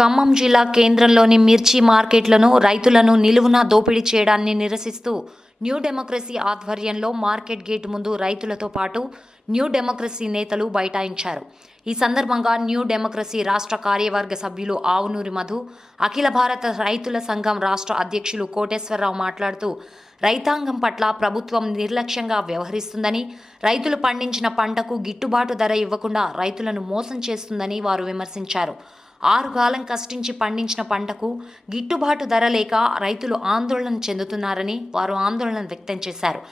ఖమ్మం జిల్లా కేంద్రంలోని మిర్చి మార్కెట్లను రైతులను నిలువున దోపిడీ చేయడాన్ని నిరసిస్తూ న్యూ డెమోక్రసీ ఆధ్వర్యంలో మార్కెట్ గేట్ ముందు రైతులతో పాటు న్యూ డెమోక్రసీ నేతలు బైఠాయించారు. ఈ సందర్భంగా న్యూ డెమోక్రసీ రాష్ట్ర కార్యవర్గ సభ్యులు ఆవునూరి మధు అఖిల భారత రైతుల సంఘం రాష్ట్ర అధ్యక్షులు కోటేశ్వరరావు మాట్లాడుతూ రైతాంగం పట్ల ప్రభుత్వం నిర్లక్ష్యంగా వ్యవహరిస్తుందని రైతులు పండించిన పంటకు గిట్టుబాటు ధర ఇవ్వకుండా రైతులను మోసం చేస్తుందని వారు విమర్శించారు. ఆరుగాలం కష్టించి పండించిన పంటకు గిట్టుబాటు ధర లేక రైతులు ఆందోళన చెందుతున్నారని వారు ఆందోళన వ్యక్తం చేశారు.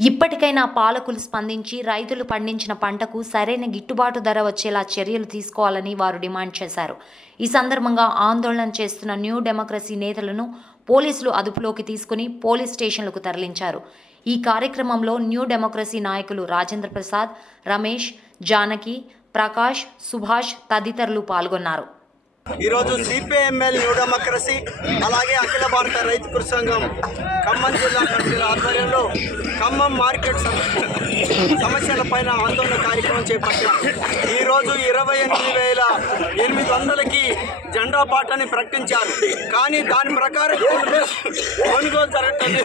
ఇప్పటికైనా పాలకులు స్పందించి రైతులు పండించిన పంటకు సరైన గిట్టుబాటు ధర వచ్చేలా చర్యలు తీసుకోవాలని వారు డిమాండ్ చేశారు. ఈ సందర్భంగా ఆందోళన చేస్తున్న న్యూ డెమోక్రసీ నేతలను పోలీసులు అదుపులోకి తీసుకుని పోలీస్ స్టేషన్లకు తరలించారు. ఈ కార్యక్రమంలో న్యూ డెమోక్రసీ నాయకులు రాజేంద్ర ప్రసాద్ రమేష్ జానకి ప్రకాష్ సుభాష్ తదితరులు పాల్గొన్నారు. ఈరోజు సిపిఎంఎల్ న్యూ డెమోక్రసీ అలాగే అఖిల భారత రైతు కృషి ఖమ్మం జిల్లా కమిటీల ఆధ్వర్యంలో ఖమ్మం మార్కెట్ సమస్యలపైన ఆందోళన కార్యక్రమం చేపట్టాం ఈరోజు ఇరవై ఎనిమిది వేల ఎనిమిది వందలకి జెండా పాటని ప్రకటించారు. కానీ దాని ప్రకారం కొనుగోలు జరగట్లేదు.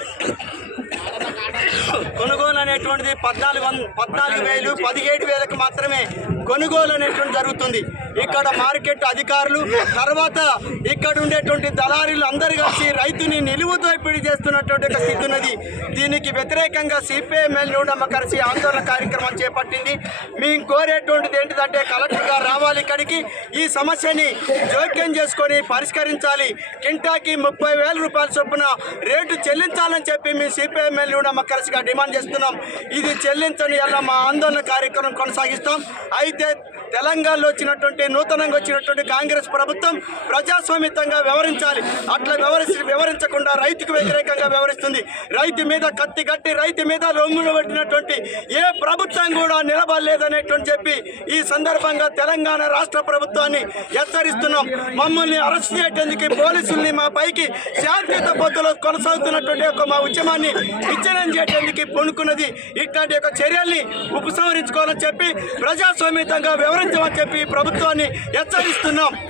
కొనుగోలు అనేటువంటిది పద్నాలుగు వంద పద్నాలుగు వేలు పదిహేడు వేలకు మాత్రమే కొనుగోలు అనేటువంటి జరుగుతుంది. ఇక్కడ మార్కెట్ అధికారులు తర్వాత ఇక్కడ ఉండేటువంటి దళారీలు అందరు కలిసి రైతుని నిలువు దోపిడీ చేస్తున్నటువంటి ఒక స్థితి ఉన్నది. దీనికి వ్యతిరేకంగా సిపిఎంఎల్ నూడమ్మ కలిసి ఆందోళన కార్యక్రమం చేపట్టింది. మేము కోరేటువంటిది ఏంటిదంటే కలెక్టర్ గారు రావాలి ఇక్కడికి. ఈ సమస్యని జోక్యం చేసుకొని పరిష్కరించాలి. కింటాకి ముప్పై వేల రూపాయల చొప్పున రేటు చెల్లించాలని చెప్పి మేము సిపిఎంఎల్ నూడమ్మ కలిసిగా డిమాండ్ చేస్తున్నాం. ఇది చెల్లించని ఎలా మా ఆందోళన కార్యక్రమం కొనసాగిస్తాం. అయితే తెలంగాణలో వచ్చినటువంటి నూతనంగా వచ్చినటువంటి కాంగ్రెస్ ప్రభుత్వం ప్రజాస్వామ్యంగా వ్యవహరించాలి. అట్లా వ్యవహరించి వ్యవహరించకుండా రైతుకు వ్యతిరేకంగా వ్యవహరిస్తుంది. రైతు మీద కత్తి కట్టి రైతు మీద రొమ్ములు పట్టినటువంటి ఏ ప్రభుత్వం కూడా నిలబడలేదనేటువంటి చెప్పి ఈ సందర్భంగా తెలంగాణ రాష్ట్ర ప్రభుత్వాన్ని హెచ్చరిస్తున్నాం. మమ్మల్ని అరెస్ట్ చేయడానికి పోలీసుల్ని మా పైకి శాంతియుత పొద్దులో కొనసాగుతున్నటువంటి ఒక మా ఉద్యమాన్ని విచ్ఛిన్నం చేయడానికి పూనుకున్నది ఇట్లాంటి యొక్క చర్యల్ని ఉపసంహరించుకోవాలని చెప్పి ప్రజాస్వామ్యతంగా వ్యవహరించమని చెప్పి ప్రభుత్వాన్ని హెచ్చరిస్తున్నాం.